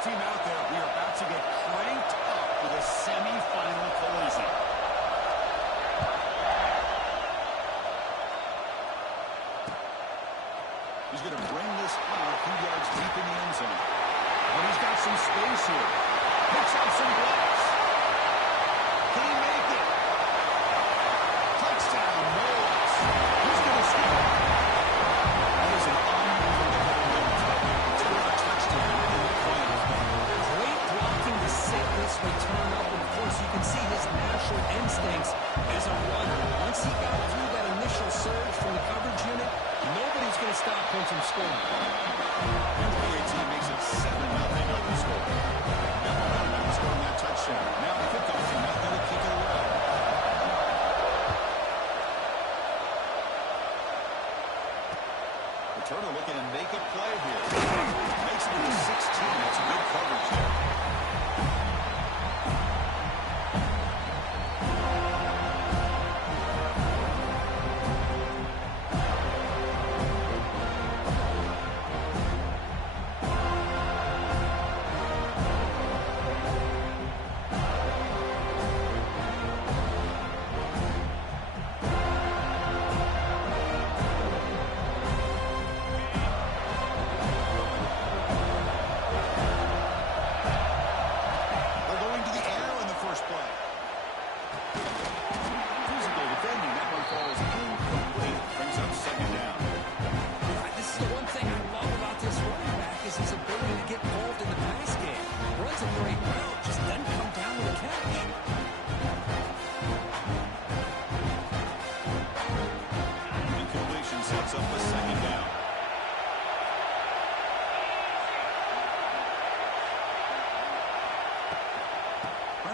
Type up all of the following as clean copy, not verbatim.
team out there, we are about to get cranked up with a semi-final collision. He's going to bring this out a few yards deep in the end zone. But he's got some space here. Picks up some blocks. Can he make it? Touchdown, Knowles. He's going to score. That is an unbelievable touchdown. Great blocking to set this return up. And, of course, you can see his natural instincts as a runner. Once he got through that initial surge from the coverage unit, nobody's going to stop him from scoring. And the team makes it 7-0 over score. Now scoring that touchdown. Now kickoff from that going to kick it away. Returner looking to make a play here. Makes it to the 16. That's good coverage there.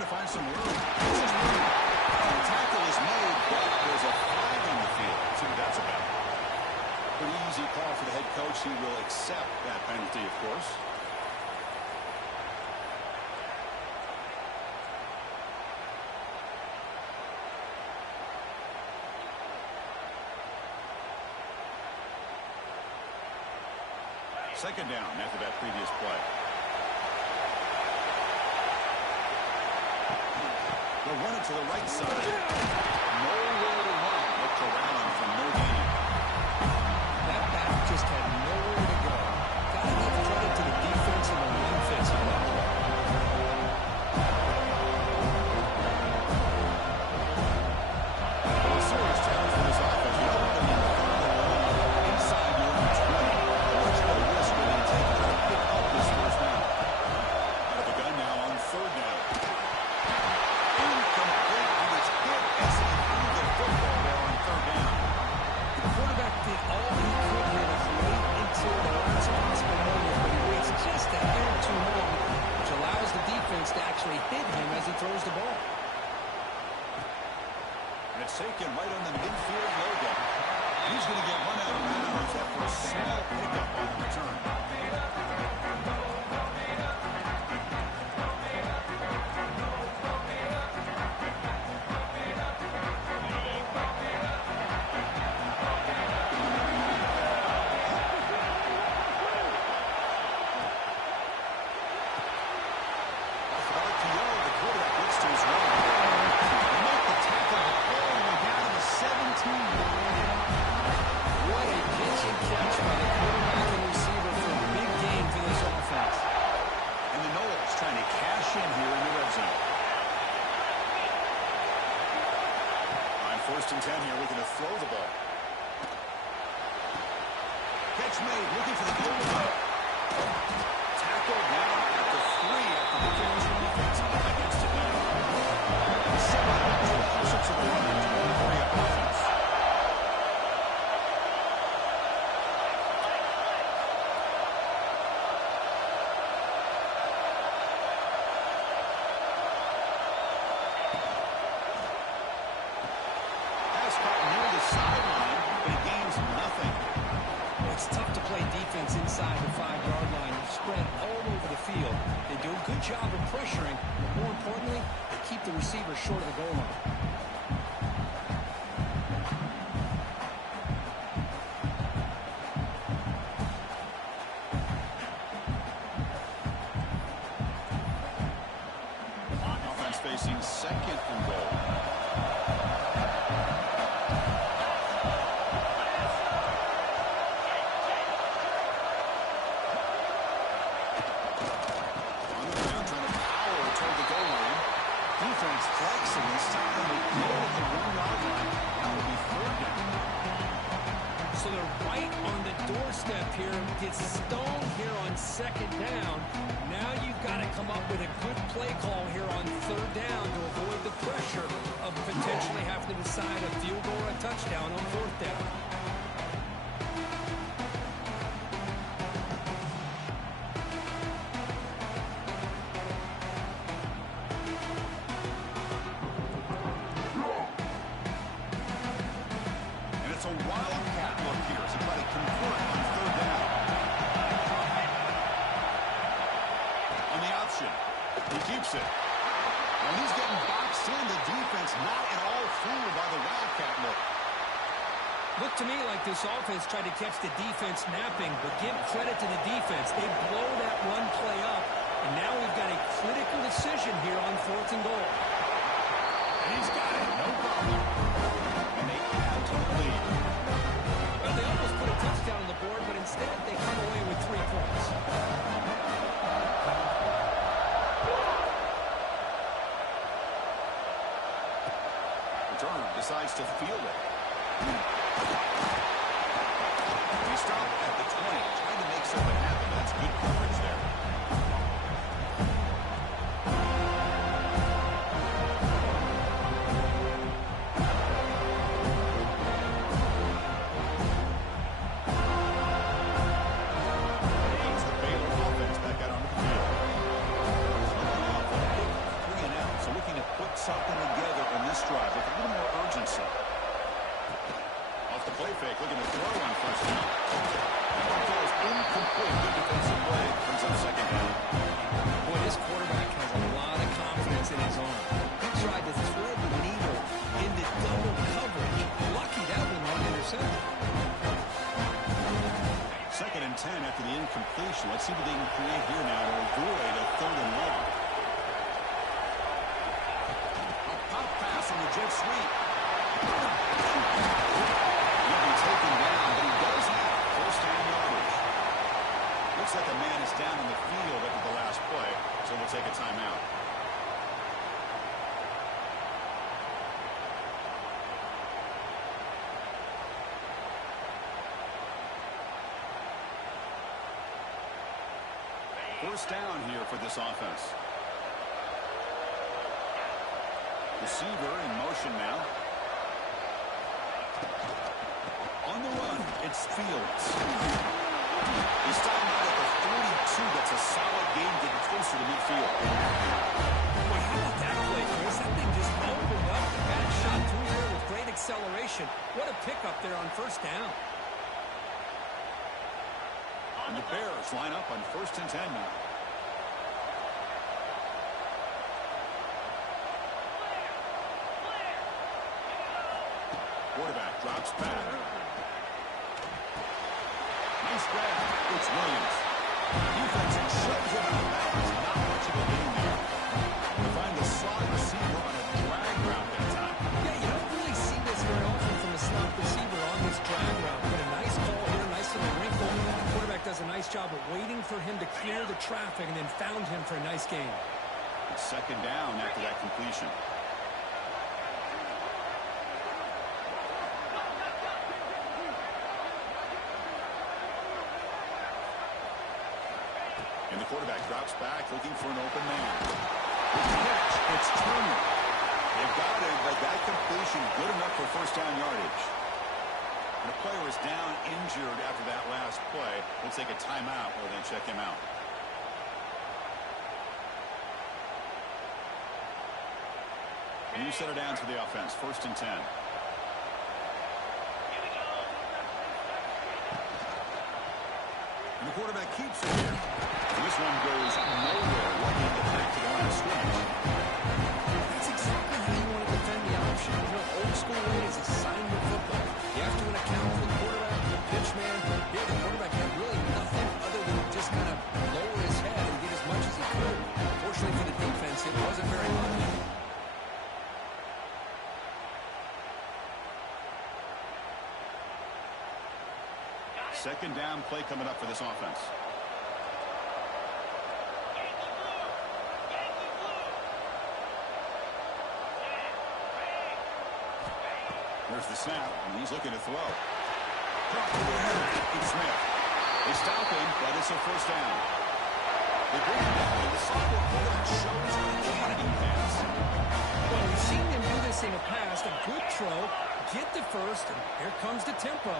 Find some room. This is room. The tackle is made, but there's a flag on the field. Let's see what that's about. Pretty easy call for the head coach. He will accept that penalty, of course. Second down after that previous play. They'll run it to the right side. Nowhere to run. Looked around for no gain. That back just had nowhere to go. Got to give credit to the defense and the run fits on that play. A serious challenge for this offense. You don't want to be inside your own 20. How much of a risk will they take to pick up this first down? Out of the gun now on third down. To actually hit him as he throws the ball. And it's taken right on the midfield logo. He's going to get run out of bounds after a small pickup on the return. First and 10 here, looking to throw the ball. Catch made, looking for the goal line. Tackled now after 3 after the defense against it now. 7 to the run, 23 offense. Sideline, but he gains nothing. It's tough to play defense inside the 5-yard line. They're spread all over the field. They do a good job of pressuring, but more importantly, they keep the receiver short of the goal line. facing second and goal. On the ground, trying to power toward the goal line. Defense flexing this time. They get it at the 1-yard line. That will be third down. So they're right on the doorstep here. Gets stoned here on second down. Now you've got to come up with a good play call here on third down to avoid the pressure of potentially having to decide a field goal or a touchdown on fourth down. And it's a wildcat look here as they try to convert on third down. On the option, he keeps it. When he's getting boxed in, the defense not at all fooled by the wildcat look. Looked to me like this offense tried to catch the defense napping, but give credit to the defense. They blow that run play up, and now we've got a critical decision here on fourth and goal. And he's got it, no problem. And they add to the lead. Well, they almost put a touchdown on the board, but instead they come away with 3 points. Returner decides to field it. He stopped at the 20, trying to make something happen. That's good coverage there. Brings the Baylor offense back out onto the field. Coming off a big 3-and-out, so looking to put something together in this drive with a little more urgency. Off the play fake, looking to throw on first down. That one throw is incomplete. Good defensive play. Brings up second down. Boy, this quarterback has a lot of confidence in his arm. He tried to thread the needle into double coverage. Lucky that one wasn't intercepted. Second and 10 after the incompletion. Let's see what they can create here now to avoid a third and long. A pop pass on the jet sweep. He'll be taken down, but he does have first down yardage. Looks like a man is down in the field after the last play, so we'll take a timeout. First down here for this offense. Receiver in motion now. On the run, it's Fields. He's starting out at the 42. That's a solid game getting closer to midfield. Boy, how about that play, Chris? That thing just opened up. The back shot through there with great acceleration. What a pickup there on first down. And the Bears line up on first and 10 now. Quarterback drops back. Nice grab. It's Williams. Defense shoves it out of bounds. Not much of a gain there. We find the slot receiver on a drag route that time. Yeah, you don't really see this very often from a slot receiver on this drag route. But a nice call here, nice little wrinkle. The quarterback does a nice job of waiting for him to clear the traffic and then found him for a nice gain. It's second down after that completion. And the quarterback drops back, looking for an open man. The catch, it's Turner. They've got it, but that completion good enough for first down yardage. And the player is down injured after that last play. We'll take a timeout or then check him out. And you set it down to the offense, first and 10. And the quarterback keeps it here. And this one goes nowhere. Lucky to get back to the line of scrimmage. That's exactly how you want to defend the option. You know, old school way is assignment football. You have to account for the quarterback, the pitch man. Here, the quarterback had really nothing other than just kind of lower his head and get as much as he could. Fortunately for the defense, it wasn't very much. Second down play coming up for this offense. There's the snap, and he's looking to throw. It's Smith. They stop him, but it's a first down. They bring him down, and the sophomore quarterback shows what he can in pass. Well, we've seen him do this in the past. A good throw, get the first, and here comes the tempo.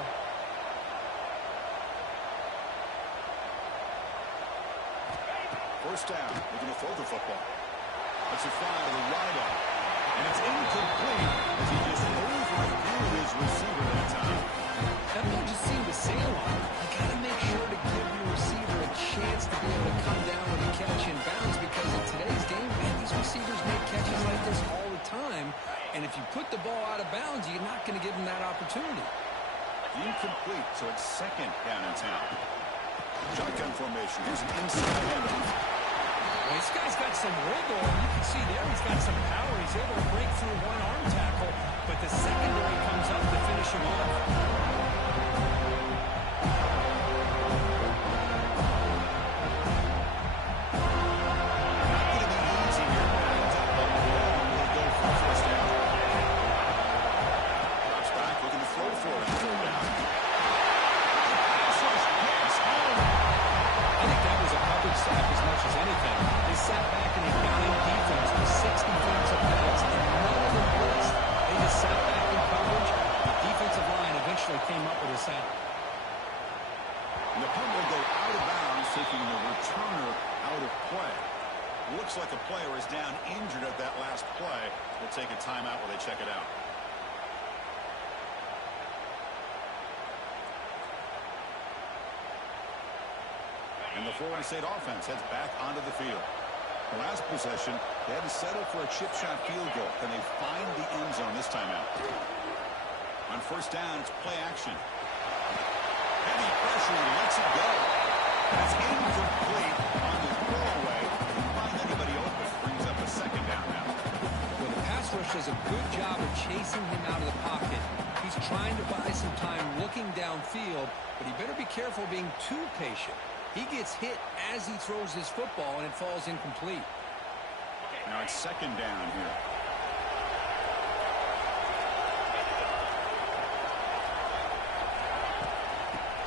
First down, looking to throw the football. It's a fly to the right arm, and it's incomplete as he just overthrew his receiver that time. That ball just seemed to sail on him. You got to make sure to give your receiver a chance to be able to come down with a catch in bounds, because in today's game, man, these receivers make catches like this all the time, and if you put the ball out of bounds, you're not going to give them that opportunity. Incomplete, so it's second down in town. Shotgun formation. Here's an inside handoff. Well, this guy's got some wiggle, and you can see there he's got some power. He's able to break through one arm tackle, but the secondary comes up to finish him off. Not going to be easy here. Backed up on the wall. Will go for a first down. Drops back, looking to throw for it. Third down. I think that was a coverage sack as much as anything. They sat back and they got in defense with 6 defensive backs, and none of them blitzed. They just sat back in coverage. The defensive line eventually came up with a sack. And the punt will go out of bounds, taking the returner out of play. Looks like a player is down injured at that last play. We'll take a timeout while they check it out. And the Florida State offense heads back onto the field. The last possession, they had to settle for a chip shot field goal. Can they find the end zone this time out? On first down, it's play action. Heavy pressure, and lets it go. It's incomplete on the throwaway. Didn't find anybody open. Brings up a second down now. Well, the pass rush does a good job of chasing him out of the pocket. He's trying to buy some time looking downfield, but he better be careful being too patient. He gets hit as he throws his football, and it falls incomplete. Now it's second down here.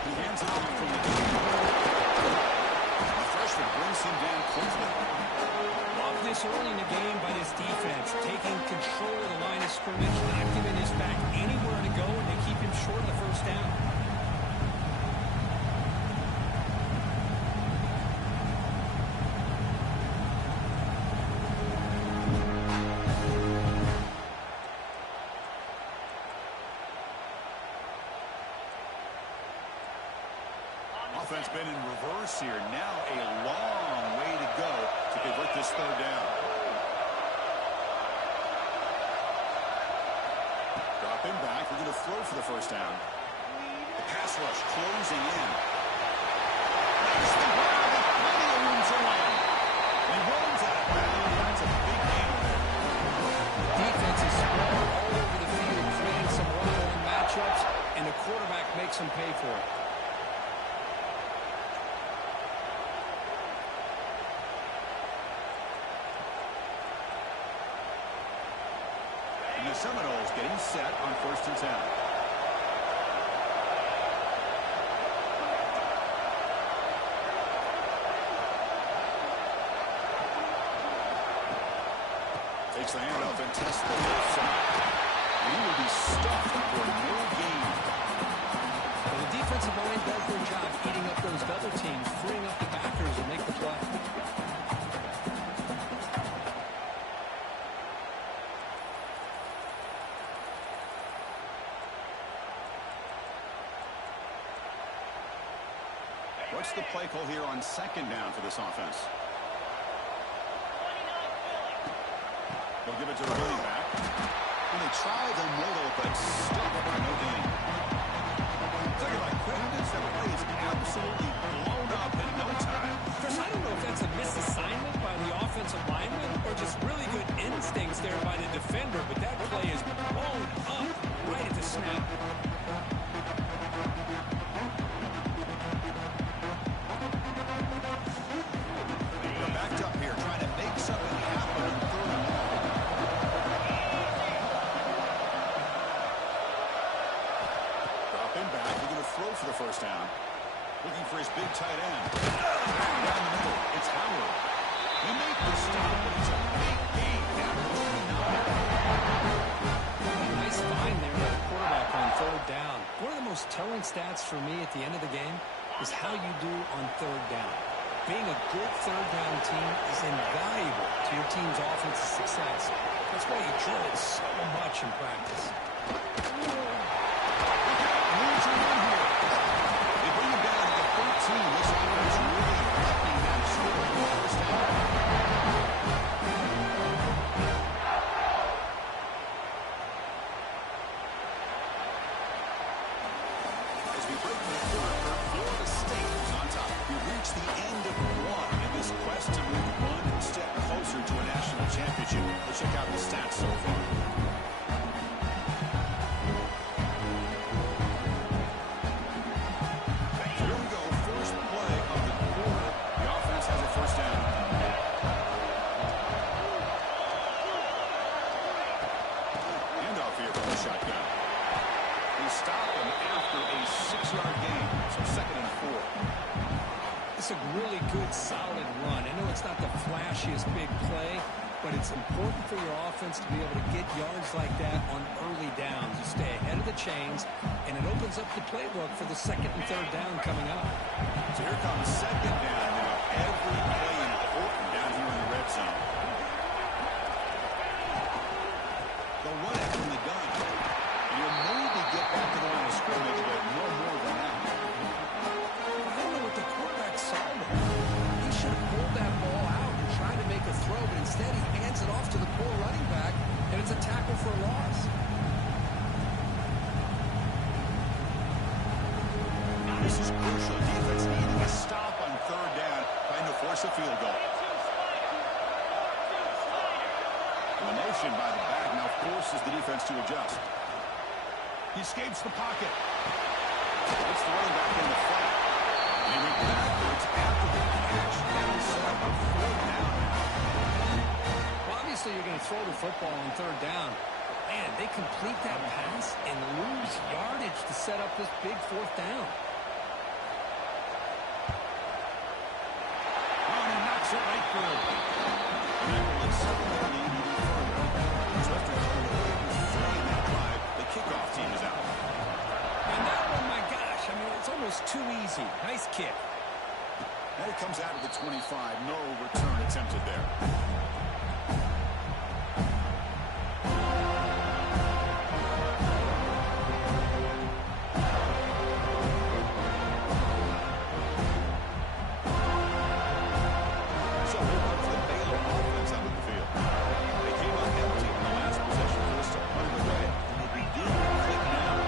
He hands it off from the team. The freshman brings him down quickly. Love this early in the game by this defense, taking control of the line of scrimmage, not giving his back anywhere to go, and they keep him short of the first down. Offense been in reverse here. Now a long way to go to convert this third down. Dropping back. We're going to throw for the first down. The pass rush closing in. Makes the grab with plenty of room to run. He runs out of bounds. That's a big gain there. Defense is spread all over the field, creating some one-on-one matchups, and the quarterback makes them pay for it. And the Seminoles getting set on 1st and 10. Takes the handoff and tests the left side. And he will be stuffed for no gain. Well, the defensive line does their job eating up those double teams, freeing up the backers to make the play. What's the play call here on second down for this offense? They'll give it to the running back. And they try the middle, but stop for no gain. Talking about quickness, that play is absolutely blown up in no time. Chris, I don't know if that's a misassignment by the offensive lineman or just really good instincts there by the defender, but that play is blown up right at the snap. tight end. Down the middle, it's Howard. They make the stop, but it's a big gain down to 39. Nice find there by the quarterback on third down. One of the most telling stats for me at the end of the game is how you do on third down. Being a good third down team is invaluable to your team's offensive success. That's why you drill it so much in practice. They bring him down to the 13. This offense really threatening that score on first down. As we break for the quarter, Florida State is on top. We've reached the end of one in this quest to move one step closer to a national championship. Let's check out the stats so far. Here we go. First play of the quarter. The offense has a first down. Handoff here from the shotgun. They stop him after a 6-yard gain. So 2nd and 4. It's a really good, solid run. I know it's not the flashiest big play, but it's important for your offense to be able to get yards like that on early downs. You stay ahead of the chains, and it opens up the playbook for the 2nd and 3rd down coming up. So here comes 2nd down now. Every play important down here in the red zone. The run it from the gun. And you'll maybe get back to the line of scrimmage, but no more than that. I don't know what the quarterback saw there. He should have pulled that ball out and tried to make a throw, but instead he hands it off to the poor running back, and it's a tackle for a loss. This is crucial. Defense needing a stop on 3rd down, trying to force a field goal. And the motion by the back now forces the defense to adjust. He escapes the pocket. It's the running back in the flat. And he went backwards after the catch. Now set up a 4th down. Well, obviously you're going to throw the football on 3rd down. Man, they complete that pass and lose yardage to set up this big 4th down. It right through. And that will accelerate the lead even further. So after coming away with 3 in that drive, the kickoff team is out. And that one, my gosh, I mean, it's almost too easy. Nice kick. And it comes out of the 25. No return attempted there. So here comes the Baylor offense onto the field. They came up empty in the last possession for us to punt it away. And they begin to click now.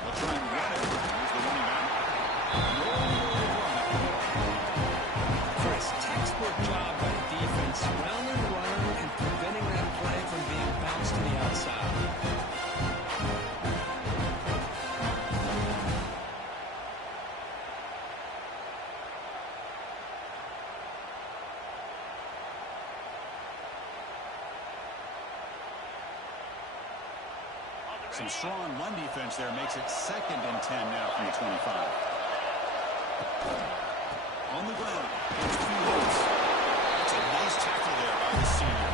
They'll try and run it. Here's the running back. Chris, textbook job by the defense, surrounding the runner and preventing that play from being bounced to the outside. Some strong run defense there makes it 2nd and 10 now from the 25. On the ground, it's Fields. It's a nice tackle there by the senior.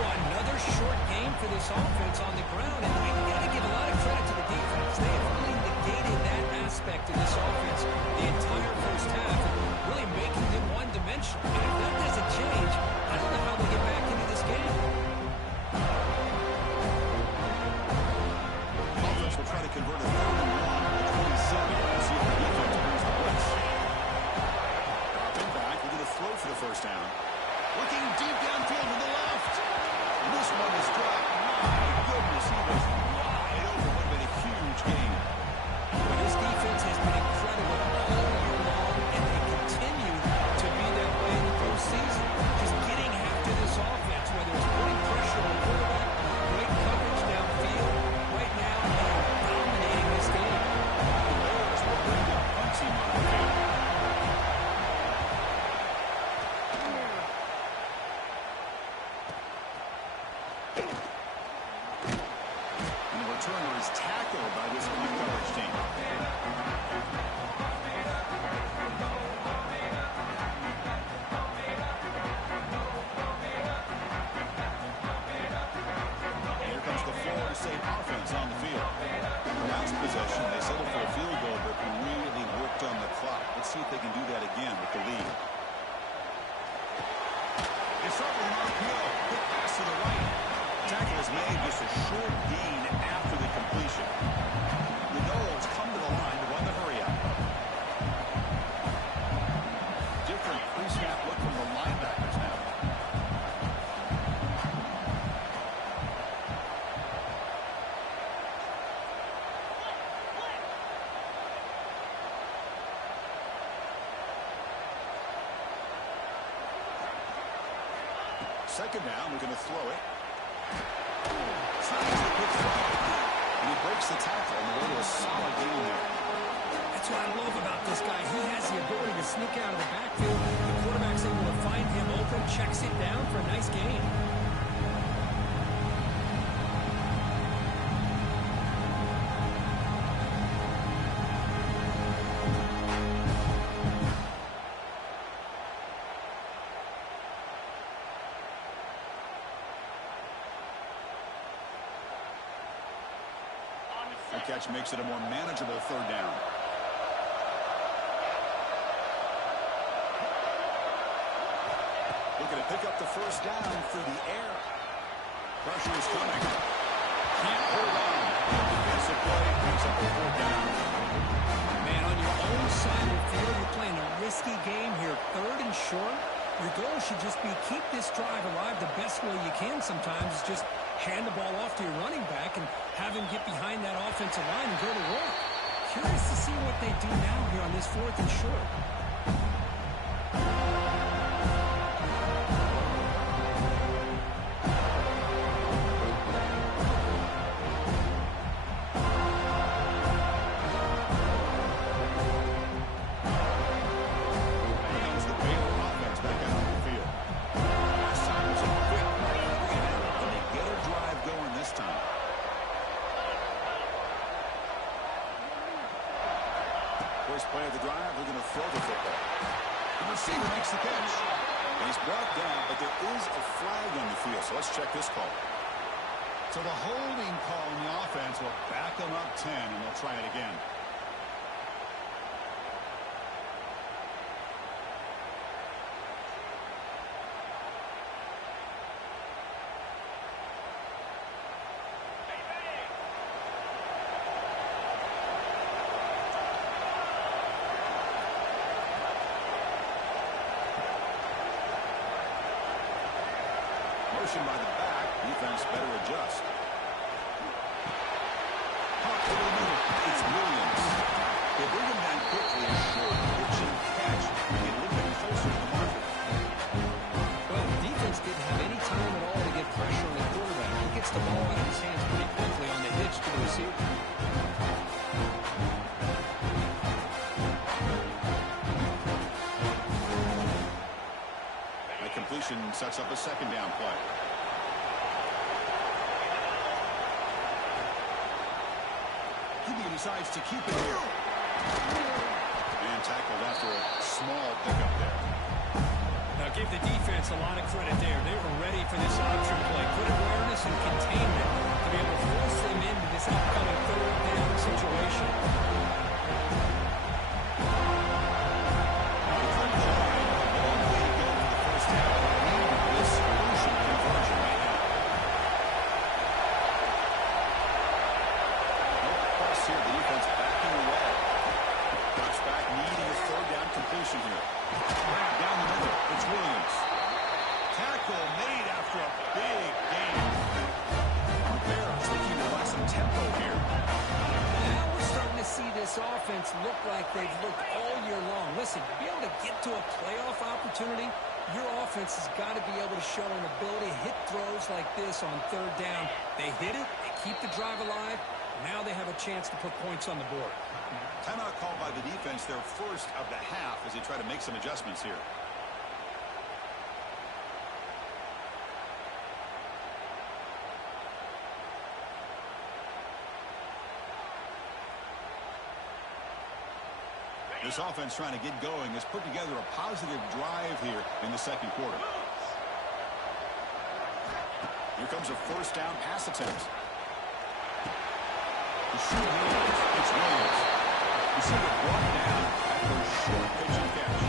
Well, another short game for this offense on the ground, and we got to give a lot of credit to the defense. They have really negated that aspect of this offense the entire first half, really making them one-dimensional. And if that doesn't change, I don't know how they get back into this game. Offense will try to convert a 3rd and 1 to 27. We'll see if the defense brings the blitz. Dropping back, we're going to throw for the first down. Looking deep downfield to the left. And this one is dropped. My goodness, he was wide open. Would have been a huge gain. But this defense has been incredible all year long, and they continue to be that way in the postseason. Just getting after this offense, whether it's putting pressure on the quarterback, great coverage downfield. Right now, they're dominating this game. The Bears will bring the punt team on the field. And the returner is tackled by this coverage team. start with an RPO. Quick pass to the right. Tackle is made, just a short gain after the completion. The Noles come to the line to run the hurry out. Different pre-snap look from the linebackers now. Second down, we're going to throw it. Tries the quick throw. And he breaks the tackle on the way to a solid gain there. That's what I love about this guy. He has the ability to sneak out of the backfield. The quarterback's able to find him open, checks it down for a nice gain. The catch makes it a more manageable third down. Looking to pick up the first down through the air. Pressure is coming. Can't hold on. Defensive play picks up the fourth down. Man, on your own side of the field, you're playing a risky game here. Third and short. Your goal should just be keep this drive alive the best way you can sometimes. Is just hand the ball off to your running back and have him get behind that offensive line and go to work. Curious to see what they do now here on this fourth and short. Comes the Baylor offense back out on the field. Last time was a quick 3-and-out, and they get a drive going this time. First play of the drive, they're going to throw the football. The receiver makes the catch. And he's brought down, but there is a flag on the field, so let's check this call. So the holding call on the offense will back them up 10, and they'll try it again. Motion by the back. Defense better adjust. Hawk over the middle. It's Williams. They bring him down quickly. A short pitching catch. They get a little bit closer to the marker. Well, the defense didn't have any time at all to get pressure on the quarterback. He gets the ball out of his hands pretty quickly on the hitch to the receiver. That completion sets up a second down play. He decides to keep it here. And tackled after a small pickup there. Now give the defense a lot of credit there. They were ready for this option play. Good awareness and containment to be able to force them into this upcoming third down situation. Offense look like they've looked all year long. Listen, to be able to get to a playoff opportunity, your offense has got to be able to show an ability to hit throws like this on third down. They hit it, they keep the drive alive. Now they have a chance to put points on the board. Timeout called by the defense, their first of the half, as they try to make some adjustments here. This offense trying to get going has put together a positive drive here in the second quarter. Here comes a first down pass attempt. The short hands. It's Williams. You see it brought down after a short pitch and catch.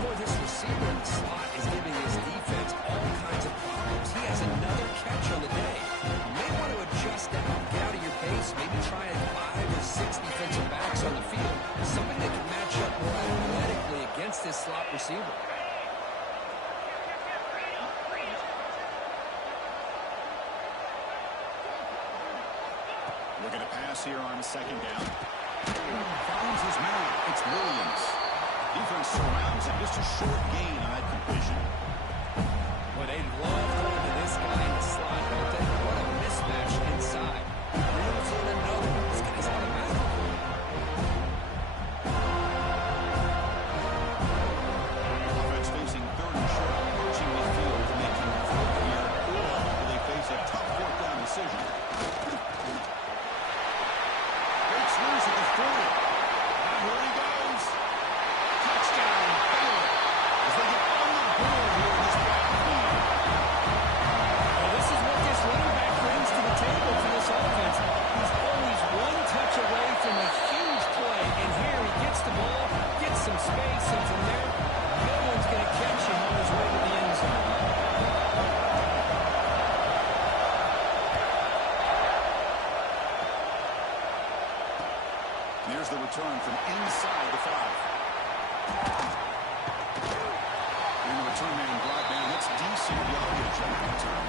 Boy, this receiver in the slot is giving his defense Looking to pass here on second down. Finds his man. It's Williams. Defense surrounds him. Just a short gain on that completion. Well, they love going to this guy in the slot, don't they? What a mismatch inside. Reels in another. This guy's automatic. Offense facing third and short, approaching midfield to make him throw here, or will they face a tough fourth down decision? Breaks loose at the 40. And here he goes. Touchdown, Baylor, as they get on the board here in this playoff game. Well, this is what this running back brings to the table for this offense. He's always one touch away from a huge play, and here he gets the ball, gets some space, and from there, no one's going to catch him on his way to the end zone. Here's the return from inside the 5. And the return man brought down. That's decent yardage on the return.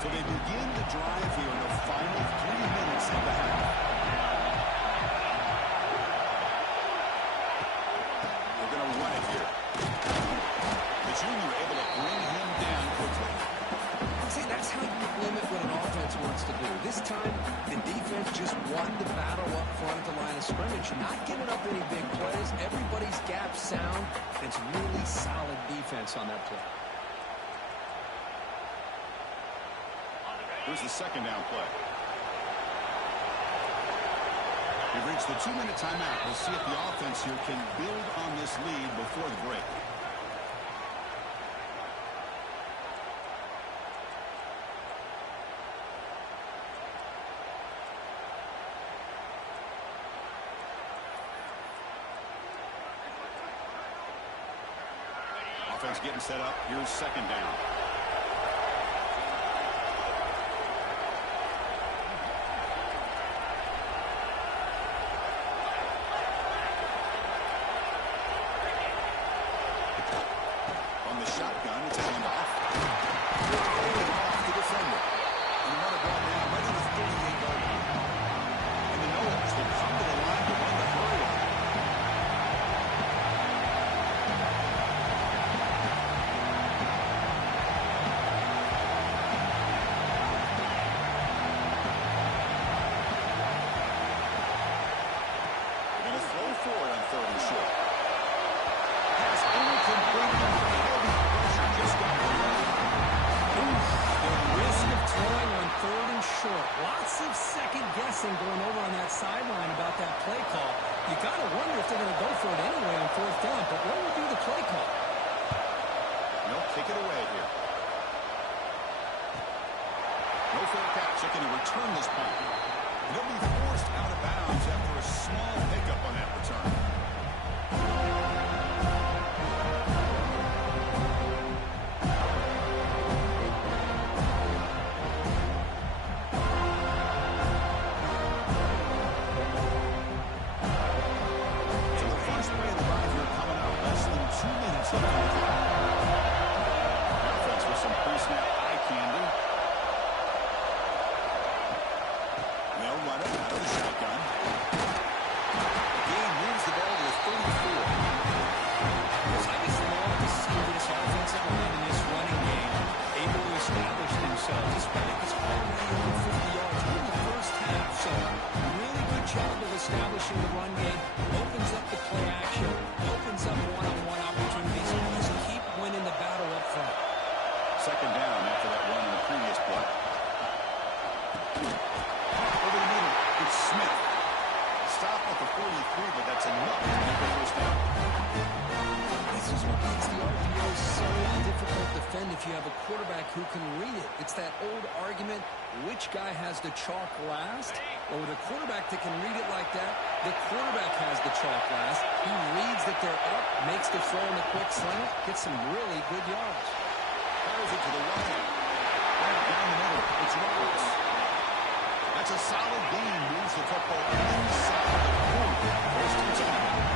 So they begin the drive here in the final 3 minutes of the half. They're going to run it here. The junior able to bring him down quickly. See, that's how you limit what an offense wants to do. This time, the defense just won the battle up front at the line of scrimmage, not giving up any big plays. Everybody's gap sound. It's really solid defense on that play. Here's the second down play. We've reached the 2-minute timeout. We'll see if the offense here can build on this lead before the break. Offense getting set up. Here's second down. On the shotgun, it's a handoff. Holding off the defender. And the runner brought down right at the 38-yard line. And the Noahs will come to the line to run the hurry on. Going over on that sideline about that play call. You got to wonder if they're going to go for it anyway on fourth down, but what will be the play call? No, kick it away here. No fair catch. They're going to return this punt. They'll be forced out of bounds after a small pickup on that return. Establishing the run game, opens up the play action, opens up one-on-one opportunities, and just keep winning the battle up front. Second down after that run in the previous play. Over the middle, it's Smith. Stop at the 43, but that's enough to make the first down. This is what makes the RPO so difficult to defend if you have a quarterback who can read it. It's that old argument, which guy has the chalk last? Well, with a quarterback that can read it like that, the quarterback has the chalk last. He reads that they're up, makes the throw in the quick slant, gets some really good yards. Fires it to the right. Right down the middle. It's Roberts. That's a solid gain. Moves the football inside the 40. First and 10.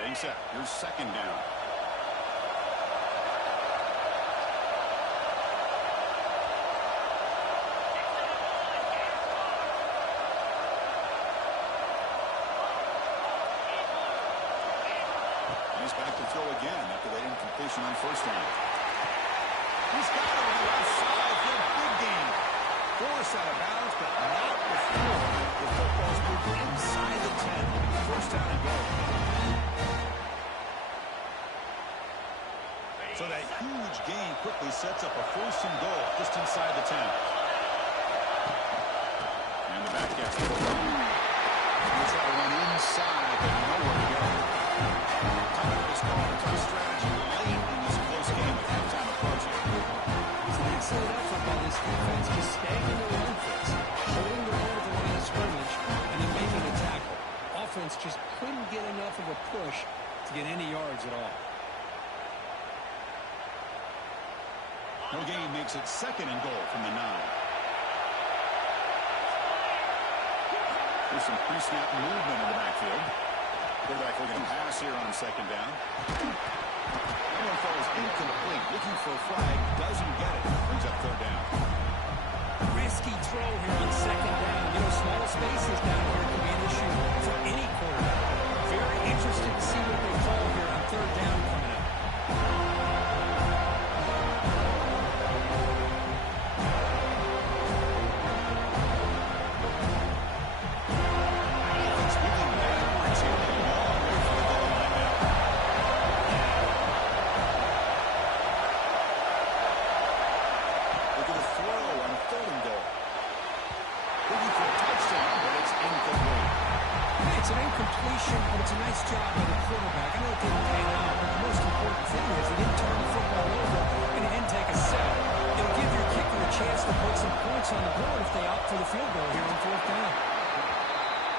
Getting set. Here's second down. He's back to throw again after that incompletion on first down. He's got it on the outside for a big gain. Force out of bounds, but not before the football's moved inside the 10. First down and goal. So that huge gain quickly sets up a first and goal just inside the 10. And the back gets it. He'll try to run inside, but nowhere to go. Time is called a tough strategy late in this close game with halftime approaching. It's an excellent effort by this defense, just staying in the run fix, holding the ball at the line of scrimmage, and then making a tackle. Offense just couldn't get enough of a push to get any yards at all. No gain makes it second and goal from the 9. There's some pre-snap movement in the backfield. Quarterback looking to pass here on second down. That one falls incomplete. Looking for a flag. Doesn't get it. Brings up third down. Risky throw here on second down. You know, small spaces down here can be an issue for any quarterback. Very interested to see what they call here on third down coming up. It's an incompletion, but it's a nice job by the quarterback. I know it didn't pan out, but the most important thing is he didn't turn the football over and he didn't take a sack. It'll give your kicker a chance to put some points on the board if they opt for the field goal here on fourth down.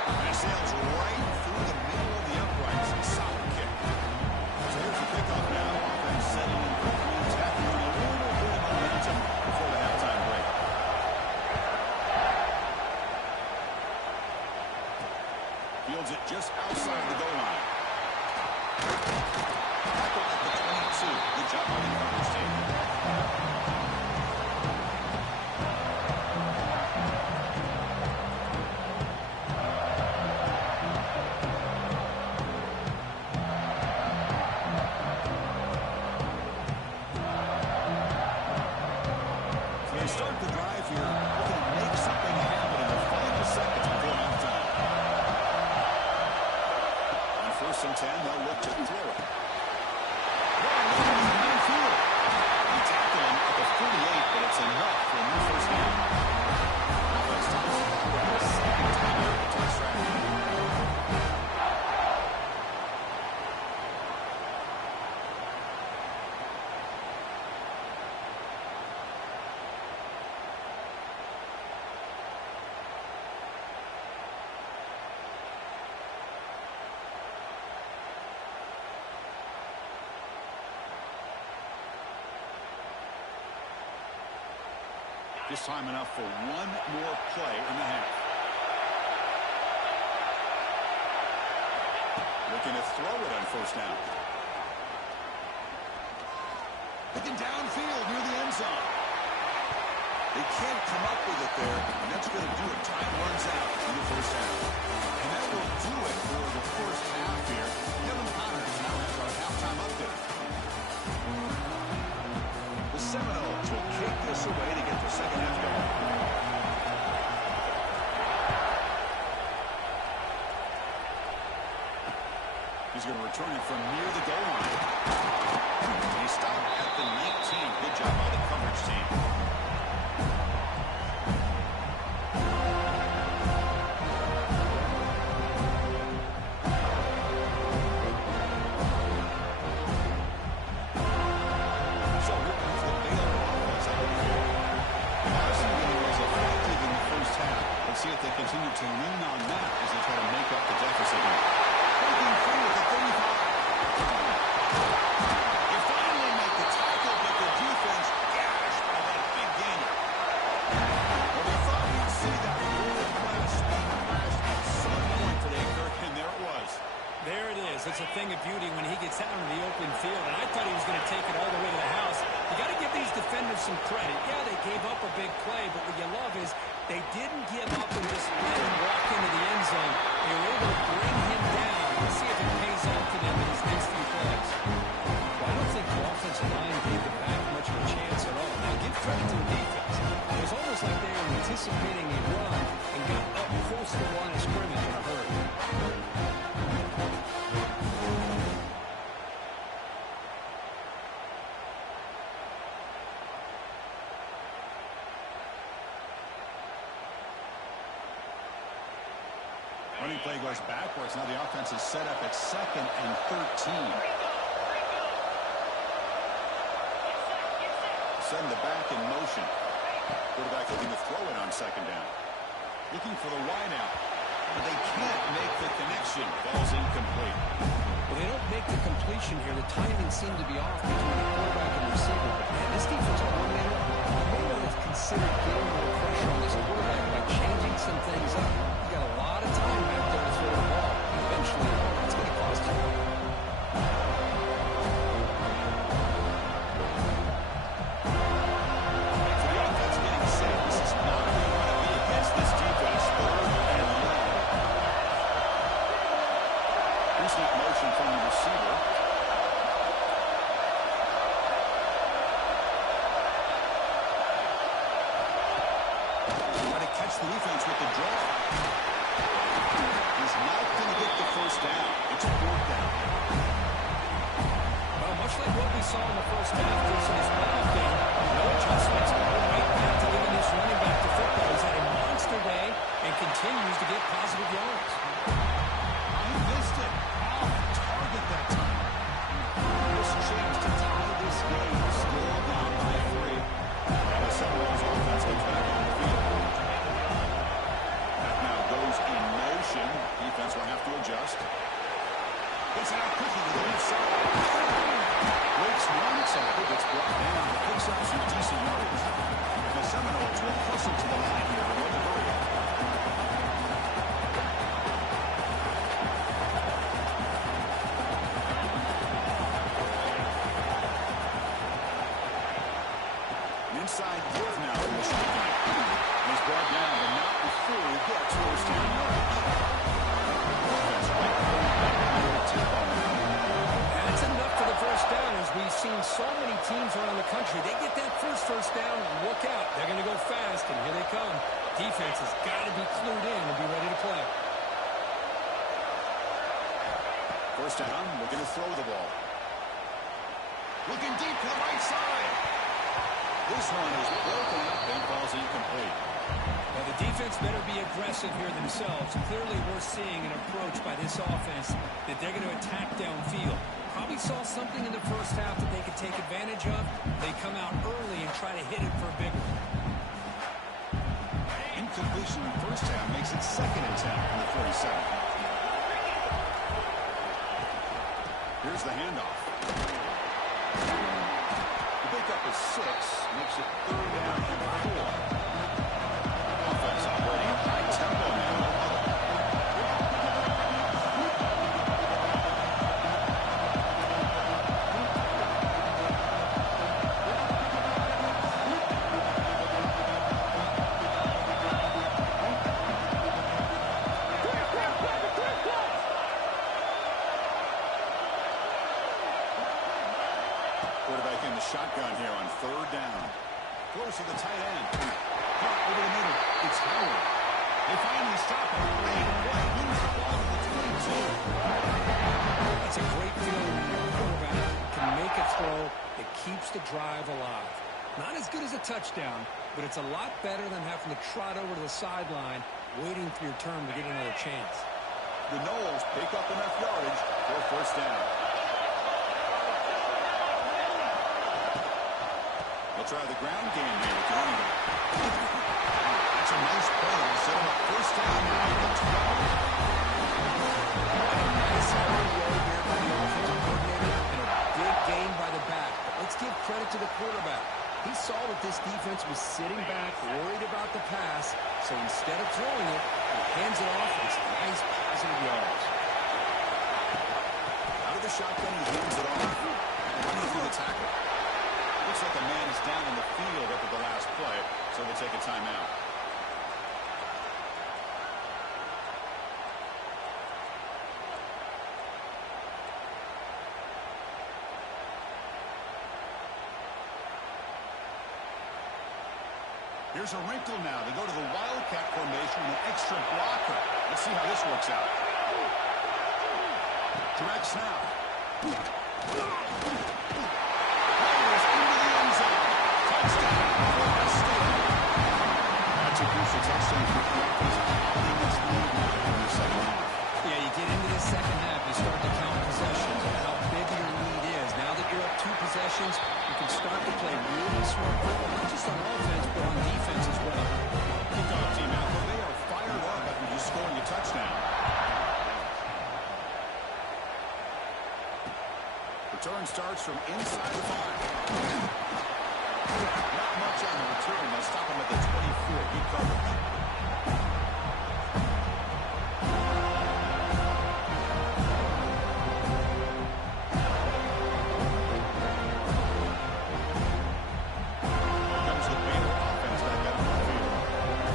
And it sails right through the middle of the uprights. Solid kick. So here's the kickoff now. Offense setting in quickly, attacking on a little bit of momentum before the halftime break. Fields it just outside the goal line. Tackle at the 22. Good job by the coverage team. So they start the drive here, looking to make something happen in the final seconds before halftime. First and 10, they'll look to throw it. He tackled him at the 48, but it's enough for a new first down. Offense stops the ball with a second time here to touch strategy. Just time enough for one more play in the half. Looking to throw it on first down. Looking downfield near the end zone. They can't come up with it there, and that's going to do it. Time runs out in the first half. And that will do it for the first half here. Kevin Connors now has our halftime update. The Seminoles will kick this away to get the second half going. He's going to return it from near the goal line. He stopped at the 19. Good job by the coverage team. So here comes the Baylor offense out of the field. Passing game was effective in the first half. Let's see if they continue to lean on that as they try to make up the deficit here. Breaking free at the 35. They finally make the tackle, but the defense gashed by that big does. It's a thing of beauty when he gets out into the open field, and I thought he was going to take it all the way to the house. You got to give these defenders some credit. Yeah, they gave up a big play, but what you love is they didn't give up and just let him walk into the end zone. They were able to bring him down. Let's see if it pays off for them in his next few plays. Well, I don't think the offensive line gave the back much of a chance at all. Now, give credit to the defense. It was almost like they were anticipating a run and got up close to the line of scrimmage in a hurry. Running play goes backwards. Now the offense is set up at 2nd and 13. Send the back in motion. Quarterback looking to throw it on 2nd down. Looking for the wide out. But they can't make the connection. Ball's incomplete. Well, they don't make the completion here. The timing seemed to be off between the quarterback and receiver. But man, this defensive coordinator may not have considered getting more pressure on this quarterback by changing some things up. You got a lot of time back there to throw the ball. Eventually, it's going to cost you. So the offense getting set. This is not where you want to be against this defense. 3rd and long. Here's that motion from the receiver. Try to catch the defense with the draw. He's not going to get the first down. It's 4th down. Well, much like what we saw in the first half of this playoff game, no adjustments. Right back to giving this running back to football. He's had a monster day and continues to get positive yards. He missed it. Off target that time. This chance to tie this game. Still down by 3. And the Seminoles offense gets back on the field. That now goes in motion. Defense will have to adjust. Gets out quickly to the left side. Breaks one tackle, gets brought down, but picks up some decent yardage. And the Seminoles will push him to the line here to run the hurry. Inside give now in the shotgun. He's brought down, but not before he gets first down yardage. Offense right That's enough for the first down. As we've seen so many teams around the country, they get that first down, look out. They're going to go fast, and here they come. Defense has got to be clued in and be ready to play. First down, looking to throw the ball. Looking deep to the right side. This one is broken up and falls incomplete. Well, the defense better be aggressive here themselves. Clearly, we're seeing an approach by this offense that they're going to attack downfield. Probably saw something in the first half that they could take advantage of. They come out early and try to hit it for a big one. Incompletion in the first half makes it 2nd and 10 from the 47. Here's the handoff. The pickup is 6, makes it 3rd down and 4. Offense operating at high tempo now. Quarterback in the shotgun here on 3rd down. Close to the tight end. Caught over the middle. It's Howard. They finally stop him. Big play. Wins the ball to the 22. It's a great feeling when your quarterback can make a throw that keeps the drive alive. Not as good as a touchdown, but it's a lot better than having to trot over to the sideline, waiting for your turn to get another chance. The Noles pick up enough yardage for a first down. They'll try the ground game here with the running back. That's a nice play to set him up first down now at the 12. Nice hard roll here by the offensive coordinator and a big gain by the back. But let's give credit to the quarterback. He saw that this defense was sitting back, worried about the pass, so instead of throwing it, he hands it off and some nice positive yards. Here's a wrinkle now. They go to the Wildcat formation with an extra blocker. Let's see how this works out. Direct snap. Players into the end zone. Touchdown. Florida State. That's a crucial touchdown for the offense. They must lead now in the second half. Yeah, you get into the second half, you start to count possessions and how big your lead is. Now that you're up 2 possessions, you can start to play really smart football, not just on offense, but on defense as well. Kickoff team out there. They are fired up after just scoring a touchdown. Return starts from inside the 5. Not much on the return. They'll stop him at the 24. Good coverage. Here comes the Baylor offense back out on the field.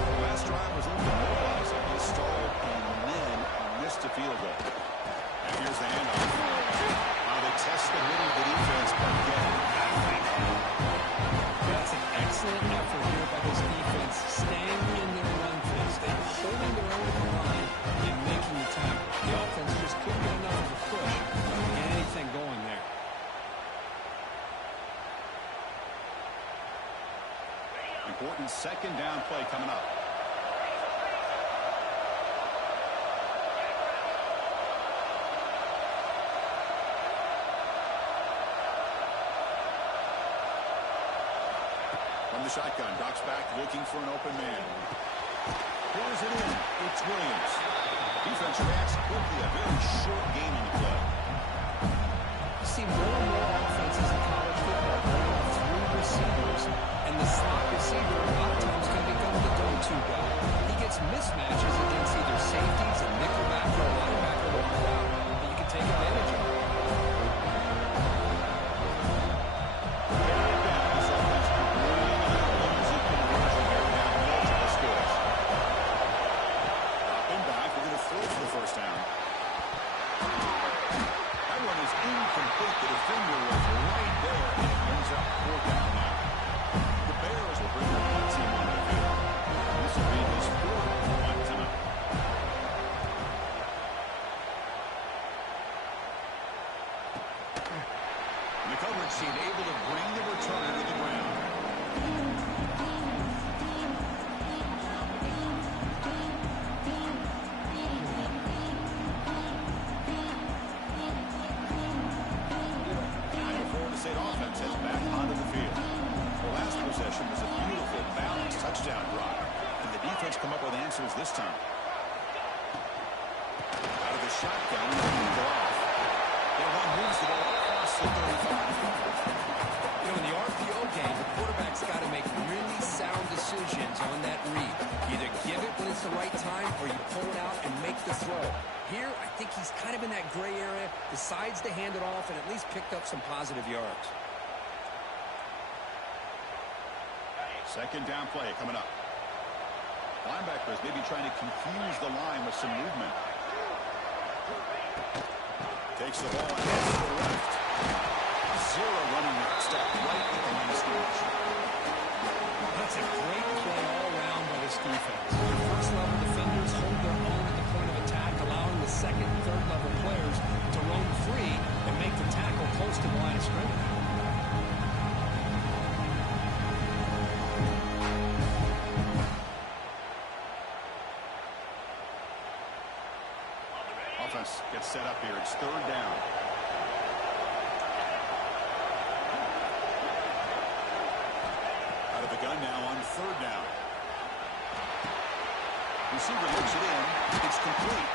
The last drive was looking to mobilize it. They stalled and then missed a field goal. And here's the handoff. They test the middle of the defense, but get nothing. That's an excellent effort here by this defense, staying in their run phase. They're holding their own at the line and making the tackle. The offense just couldn't get enough of a push to get anything going there. Important second down play coming up. From the shotgun, Doc's back looking for an open man. Pulls it in. It's Williams. Defense reacts quickly. A very short game on the play. You see more and more offenses in college football going off 3 receivers, and the slot receiver a lot of times can become the go-to guy. He gets mismatches against either safeties, a nickelback, or a linebacker that pull out that you can take advantage of. Able to bring the return to the ground. Florida State offense heads back onto the field. The last possession was a beautiful, balanced touchdown drive, and the defense come up with answers this time. Out of the shotgun, and go off. Their run moves the ball across the 35. You know, in the RPO game, the quarterback's got to make really sound decisions on that read. Either give it when it's the right time, or you pull it out and make the throw. Here, I think he's kind of in that gray area, decides to hand it off, and at least picked up some positive yards. Second down play coming up. Linebackers maybe trying to confuse the line with some movement. Takes the ball and heads to the left. Zero running step right at the line of scrimmage. That's a great play all around by this defense. The first level defenders hold their own at the point of attack, allowing the second and third level players to roam free and make the tackle close to the line of scrimmage. Offense gets set up here. It's third down. Out of the gun now on third down. Receiver looks it in. It's complete.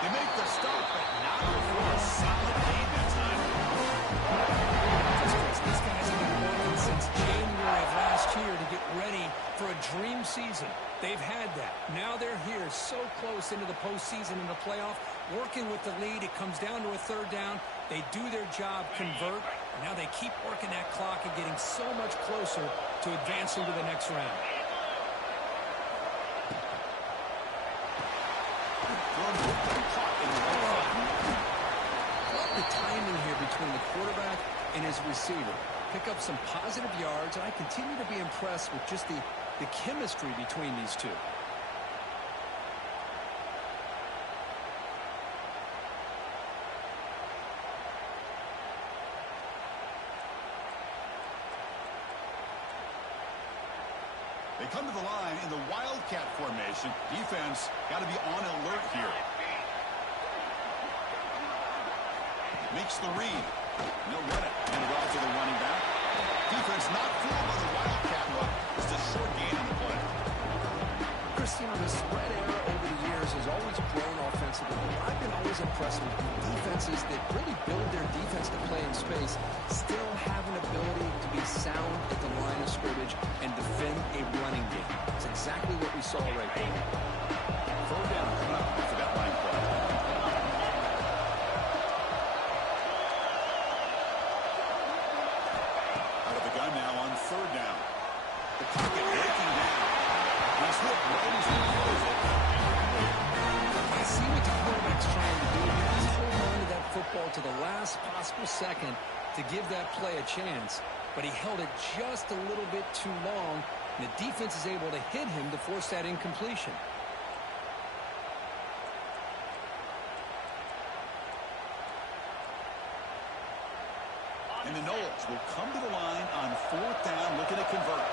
They make the stop, but not before a solid gain that time. These guys have been working since January of last year to get ready for a dream season. They've had that. Now they're here so close into the postseason and the playoff, working with the lead. It comes down to a third down. They do their job, convert, and now they keep working that clock and getting so much closer to advancing to the next round. Love the timing here between the quarterback and his receiver. Pick up some positive yards, and I continue to be impressed with just the the chemistry between these two. They come to the line in the Wildcat formation. Defense got to be on alert here. Makes the read. They'll run it. And it off to the running back. Defense not fooled by the Wildcat look. Just a short gain on the play. Christian, the spread era over the years has always grown offensively. I've been always impressed with defenses that really build their defense to play in space, still have an ability to be sound at the line of scrimmage and defend a running game. It's exactly what we saw right there. Third down coming up for that line play. Out of the gun now on third down. The pocket breaking down. He's hit right as he throws it. I see what the quarterback's trying to do. He's holding on to that football to the last possible second to give that play a chance. But he held it just a little bit too long, and the defense is able to hit him to force that incompletion. And the Knowles will come to the line on fourth down, looking to convert.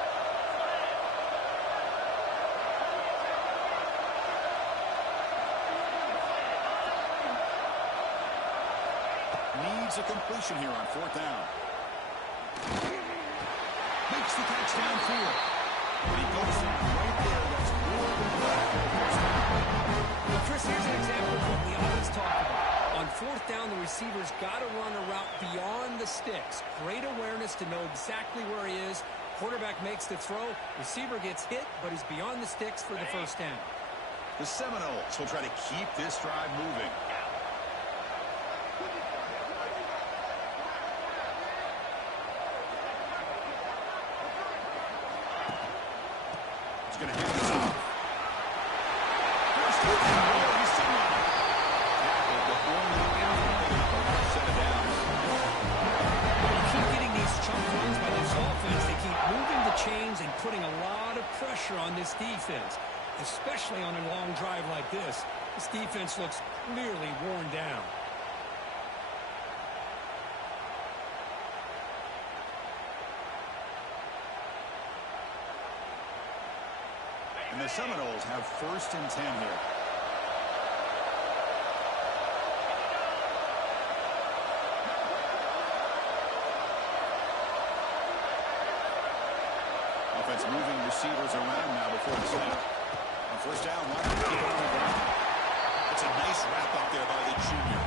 Needs a completion here on fourth down. Makes the catch downfield. And he goes in right there. That's Well, Chris, here's an example of what we always talk about. On fourth down, the receiver's got to run a route beyond the sticks. Great awareness to know exactly where he is. Quarterback makes the throw. Receiver gets hit, but he's beyond the sticks for the first down. The Seminoles will try to keep this drive moving. He's going to hand this off. First down. He's sitting on it. Tackled before the end. Set it down. You keep getting these chunk runs by this offense. They keep moving the chains and putting a lot of pressure on this defense, especially on a long drive like this. This defense looks clearly worn down. And the Seminoles have first and 10 here. Offense moving receivers around now before the snap. On first down, why not keep it on the ground? It's a nice wrap up there by the junior.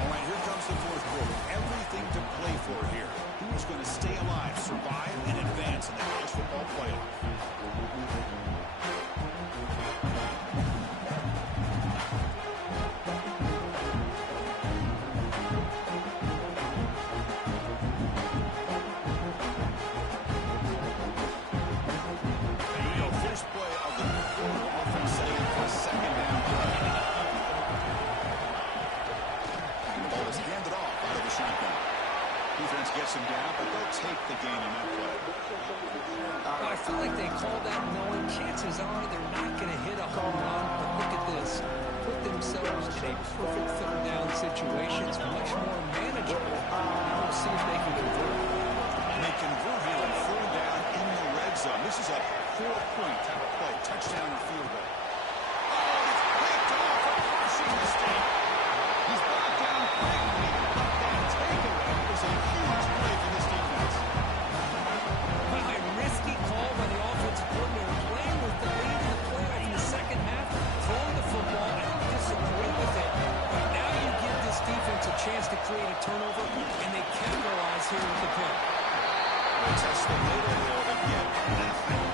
All right, here comes the fourth quarter. Everything to play for here. Who is going to stay alive, survive, and advance in the college football playoff? Here we go. First play of the quarter. Offense setting up for a second down play. The ball is handed off out of the shotgun. Defense gets him down, but they'll take the gain on that play. I feel like they called that knowing chances are they're not going to hit a home run. But look at this. Put themselves in a perfect third down situation. It's much more manageable. Now we'll see if they can convert. And they convert here on third down in the red zone. This is a 4-point type of play. Touchdown or field goal. Oh, it's picked off. A crushing mistake. He's brought down quickly. That takeaway is a huge play for this defense. Well, a risky call by the offensive coordinator, playing with the lead in the playoff in the second half, throwing the football. I don't disagree with it, but now you give this defense a chance to create a turnover, and they capitalize here with the pick. Test the middle there, but yet nothing.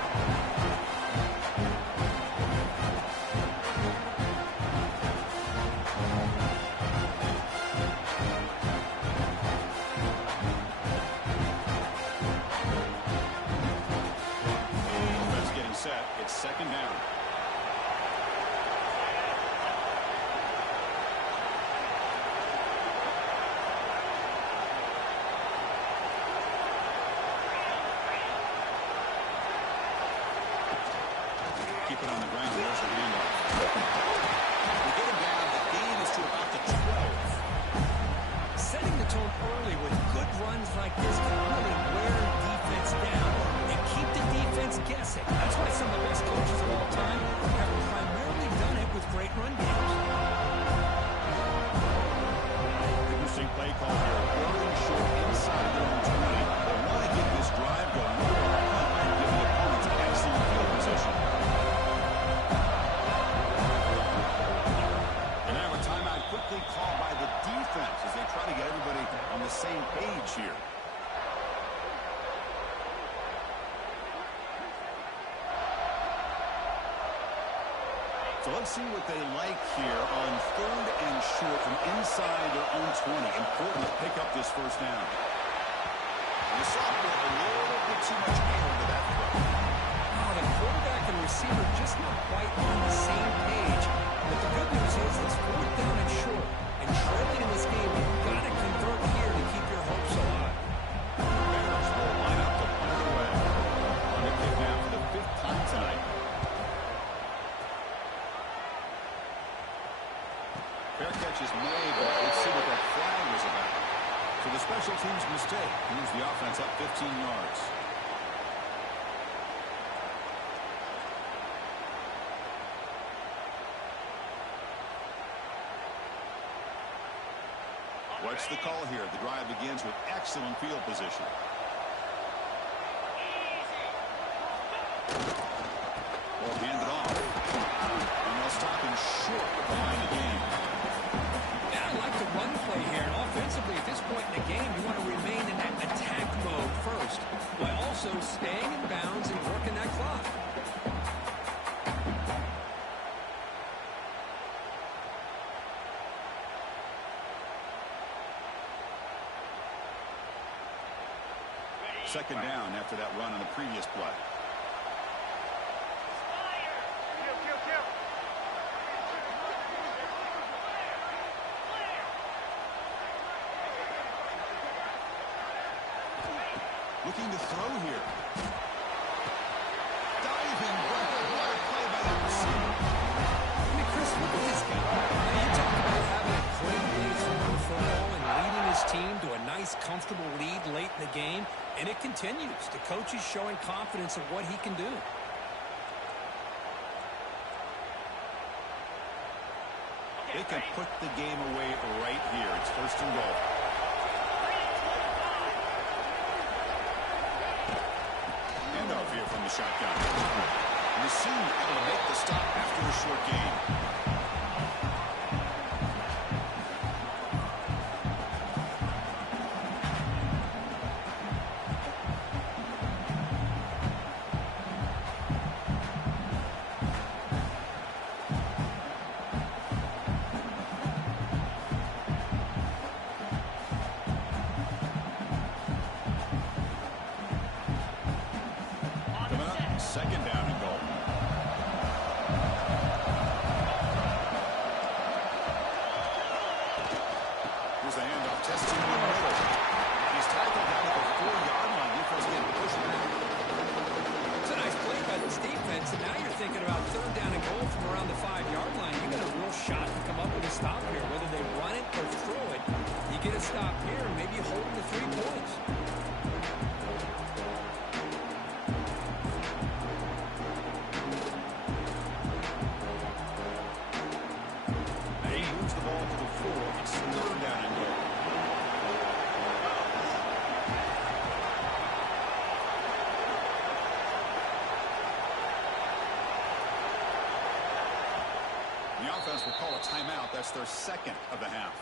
So let's see what they like here on 3rd and short from inside their own 20. Important to pick up this first down. The sophomore, a little bit too much air into that throw. Oh, the quarterback and receiver just not quite on the same page. But the good news is it's 4th down and short. And trailing in this game, you've got to convert here to keep your hopes alive. Bears will line up to punt it away. On the kick now for the 5th time tonight. Fair catch is made, but let's see what that flag was about. So the special teams mistake moves the offense up 15 yards. What's the call here? The drive begins with excellent field position. Well, hand it off. And they'll stop him short at the line of game. Yeah, I like the run play here. And offensively, at this point in the game, you want to remain in that attack mode first, while also staying in bounds and working that clock. Second down after that run on the previous play. Looking to throw here. Diving. What a play by that receiver. I mean, Chris, look at this guy. Now, you talk about having a great day throwing the football and leading his team to a nice, comfortable lead late in the game, and it continues. The coach is showing confidence of what he can do. They can put the game away right here. It's 1st and goal. Handoff here from the shotgun. And the senior able to make the stop after a short gain. Second down and goal. Here's the handoff. Testing in the middle. He's tackled down at the 4-yard line. Defense getting pushed back. It's a nice play by this defense, and now you're thinking about 3rd down and goal from around the 5-yard line. You got a real shot to come up with a stop here. Whether they run it or throw it, you get a stop here and maybe hold them to 3 points. The offense will call a timeout. That's their 2nd of the half.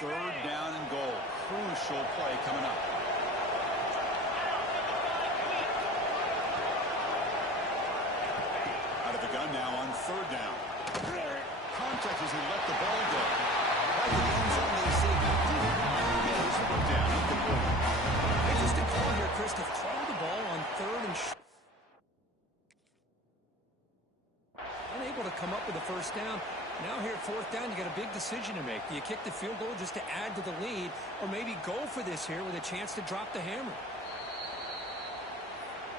Third down and goal. Crucial play coming up. Out of the gun now on 3rd down. Contact as he let the ball go. Right in the end zone, they say he did not get his foot down. He could move. Just a call here, Chris, to throw the ball on 3rd and short. Unable to come up with a first down. Now here at 4th down, you got a big decision to make. Do you kick the field goal just to add to the lead, or maybe go for this here with a chance to drop the hammer?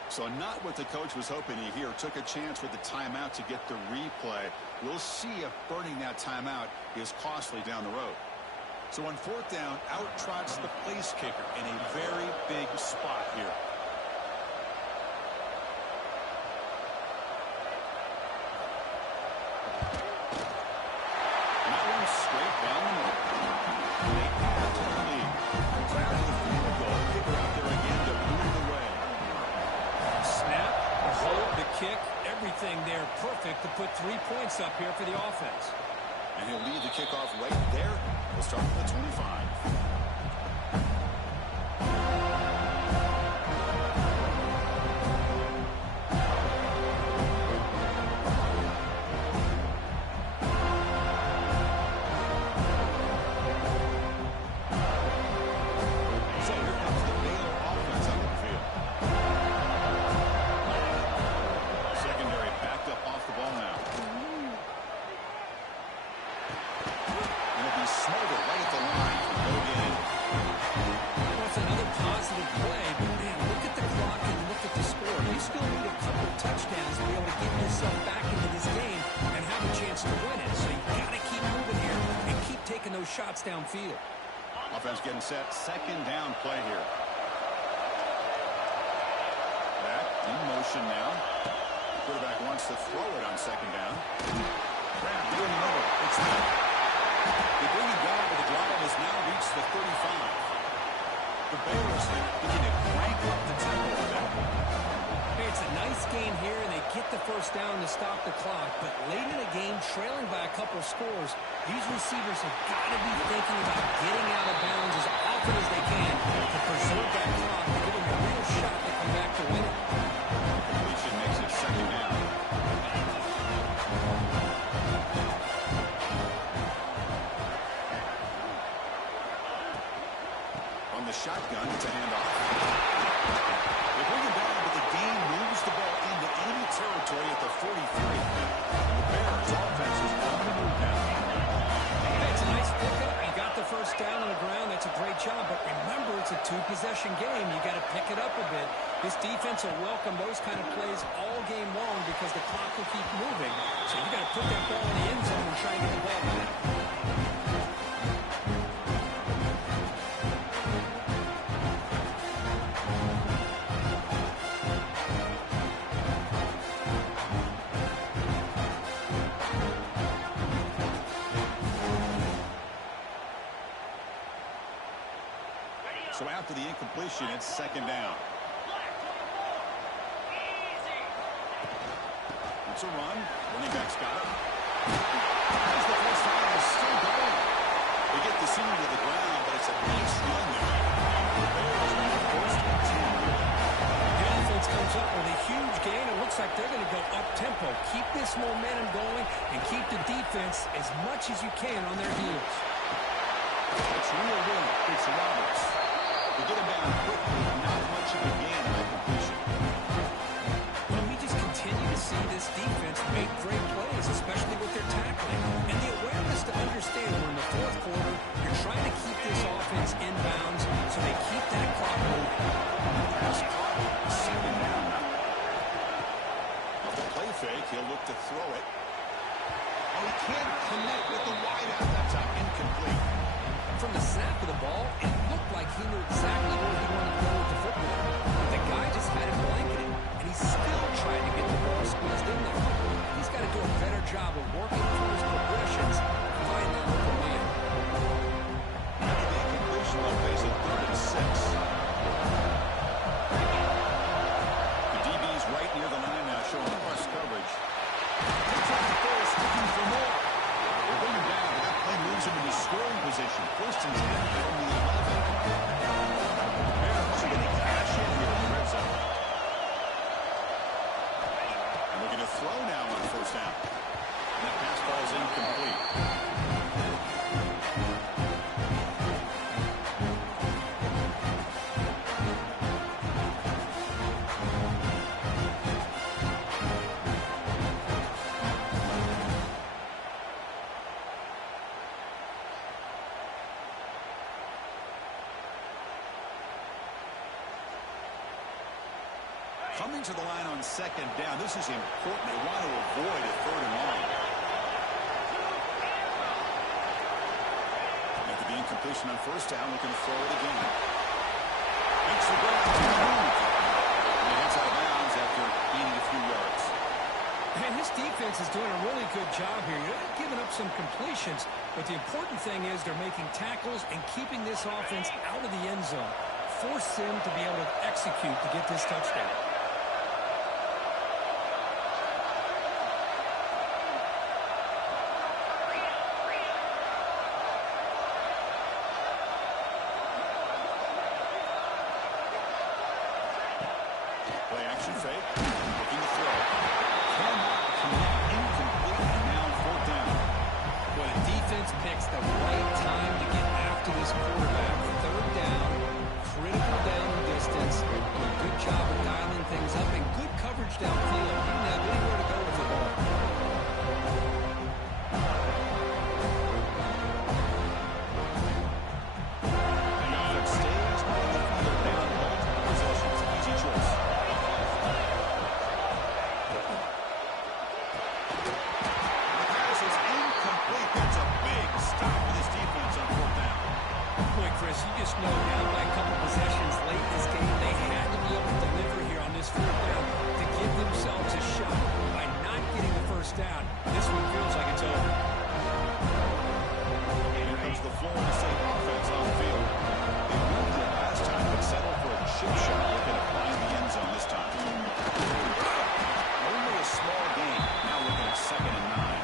So not what the coach was hoping to hear. Took a chance with the timeout to get the replay. We'll see if burning that timeout is costly down the road. So on 4th down, out trots the place kicker in a very big spot here. And that one's straight down the middle. They add to the lead. Grab the field goal. Kicker out there again to move it away. Snap, the hold, the kick, everything there perfect to put 3 points up here for the offense. And And he'll lead the kickoff right there. We'll start with the 25. So here comes the Baylor offense on the field. Secondary backed up off the ball now. Smolder right at the line for no gain. Well, it's another positive play, but man, look at the clock and look at the score. You still need a couple of touchdowns to be able to get yourself back into this game and have a chance to win it. So you got to keep moving here and keep taking those shots downfield. Offense getting set. Second down play here. Back in motion now. Quarterback wants to throw it on second down. Grab in the middle. It's there. They bring it down, but the drive has now reached the 35. The Baylor's looking to crank up the tempo of that. Hey, it's a nice game here, and they get the first down to stop the clock. But late in the game, trailing by a couple scores, these receivers have got to be thinking about getting out of bounds as often as they can to preserve that clock and give them a real shot to come back to win it. Completion makes it second down. The shotgun, it's a handoff. They bring it down, but the game moves the ball into enemy territory at the 43. The Bears' offense is on the move now. Hey, it's a nice pickup. You got the first down on the ground. That's a great job. But remember, it's a two-possession game. You got to pick it up a bit. This defense will welcome those kind of plays all game long because the clock will keep moving. So you got to put that ball in the end zone and try and get the ball back. So after the incompletion, it's second down. It's a run. Running back's got it. As the first time is still going. They get the senior to the ground, but it's a nice run there. The Bears are on first and 10. The offense comes up with a huge gain. It looks like they're going to go up-tempo. Keep this momentum going and keep the defense as much as you can on their heels. It's real win. It's Roberts. They get him down quickly, not much of a gain on that completion. Well, we just continue to see this defense make great plays, especially with their tackling. And the awareness to understand we're in the fourth quarter, you're trying to keep this offense in bounds so they keep that clock moving. Pass caught. Second down now. Off the play fake, he'll look to throw it. Oh, he can't connect with the wideout. That's out. Incomplete. From the snap of the ball, it looked like he knew exactly where he wanted to go with the football. But the guy just had him blanketed, and he's still trying to get the ball squeezed in there. He's got to do a better job of working through his progressions and find that open man. After the incompletion, they'll face a 3rd and 6. The DB's right near the line now, showing press coverage. Takes out the first, looking for more. They bring him down, but that play moves him into scoring position. 1st and 10 from the 11. The Bears are going to cash in here in the red zone. And looking to throw now on 1st down. And that pass ball is incomplete. Coming to the line on 2nd down. This is important. They want to avoid a 3rd and long. After the incompletion on 1st down, looking to throw it again. Makes the ground to move. And he heads out of bounds after gaining a few yards. And his defense is doing a really good job here. They're giving up some completions, but the important thing is they're making tackles and keeping this offense out of the end zone. Force him to be able to execute to get this touchdown. Motion fake. Looking to throw. Cannot connect. Incomplete. And now 4th down. Well, the defense picks the right time to get after this quarterback. 3rd down. Critical down and distance. A good job of dialing things up and good coverage downfield. He didn't have anywhere to go with the ball. The offense stays on the field down multiple possessions. Easy choice. The pass is incomplete. That's a big stop for this defense on 4th down. Boy, Chris, you just know down by a couple possessions late in this game, they had to be able to deliver here on this 4th down to give themselves a shot. By not getting the 1st down, this one feels like it's over. Here comes the Florida State offense on the field. They moved it last time, but settled for a chip shot. Looking to find the end zone this time. Only a small gain. Now looking at 2nd and 9.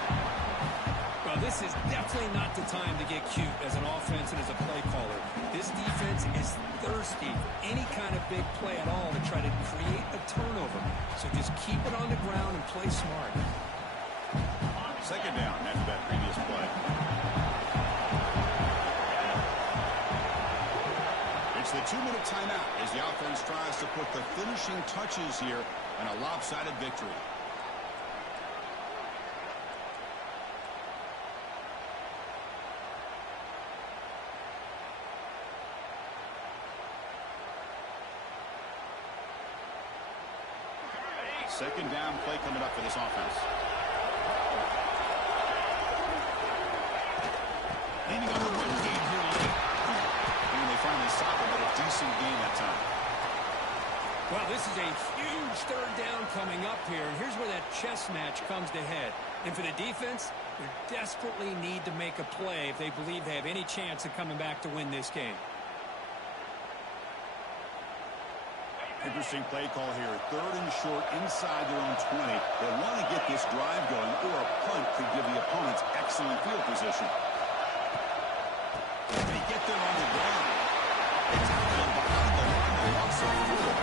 Well, this is definitely not the time to get cute as an offense and as a play caller. This defense is thirsty for any kind of big play at all to try to create a turnover. So just keep it on the ground and play smart. 2nd down after that previous play. It's the 2-minute timeout as the offense tries to put the finishing touches here in a lopsided victory. Second down play coming up for this offense. Leaning on the run game here late. And they finally stop it, but a decent gain that time. Well, this is a huge 3rd down coming up here. And here's where that chess match comes to head. And for the defense, they desperately need to make a play if they believe they have any chance of coming back to win this game. Interesting play call here. 3rd and short inside their own 20. They want to get this drive going, or a punt could give the opponents excellent field position. They get there on the ground. It's out there behind the line. They lost some field.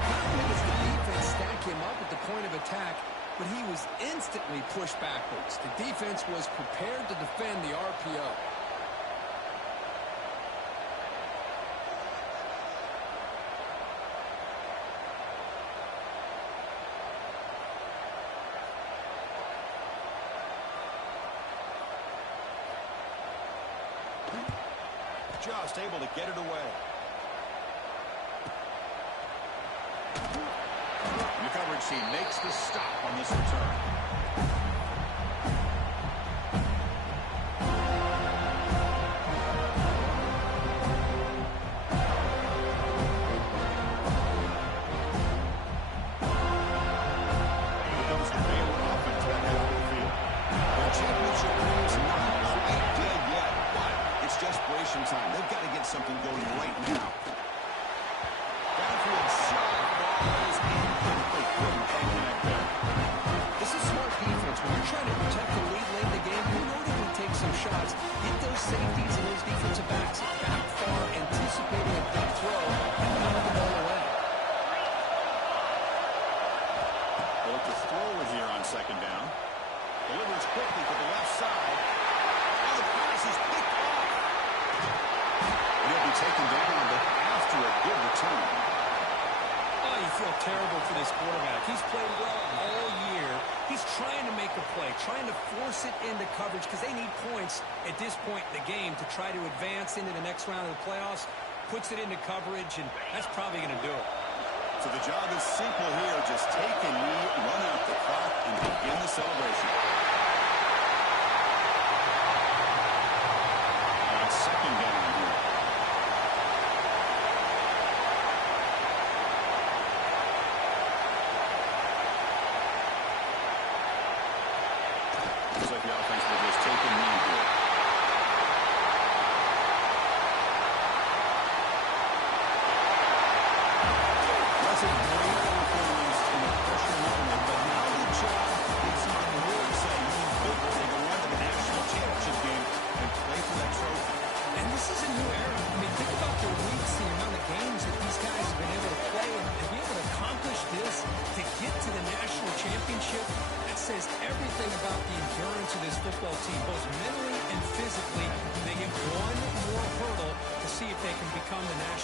Not only does the defense stack him up at the point of attack, but he was instantly pushed backwards. The defense was prepared to defend the RPO. Just able to get it away. And the coverage team makes the stop on this return. Here comes the Baylor offense back out on the field. Their championship game's not quite dead yet, but it's desperation time. They've got to get something going right now. Downfield shot. Ball is incomplete. Couldn't connect there. This is smart defense. When you're trying to protect the lead late in the game, you know they're going to take some shots. Get those safeties and those defensive backs back far, anticipating a big throw, and knock the ball away. They'll look to throw it here on 2nd down. Delivers quickly to the left side. And the pass is picked off. And he'll be taken down, but after a good return. Oh, you feel terrible for this quarterback. He's played well all year. He's trying to make a play, trying to force it into coverage because they need points at this point in the game to try to advance into the next round of the playoffs. Puts it into coverage, and that's probably going to do it. So the job is simple here. Just take a knee, run out the clock, and begin the celebration. On 2nd down here. Looks like the offense will just take a knee here. That's a great performance in a pressure moment, but now the job gets even more exciting.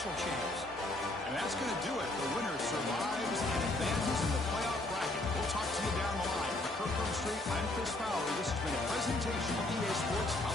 national champs. And that's going to do it. The winner survives and advances in the playoff bracket. We'll talk to you down the line. For Kirk Street, I'm Chris Fowler. This has been a presentation of EA Sports.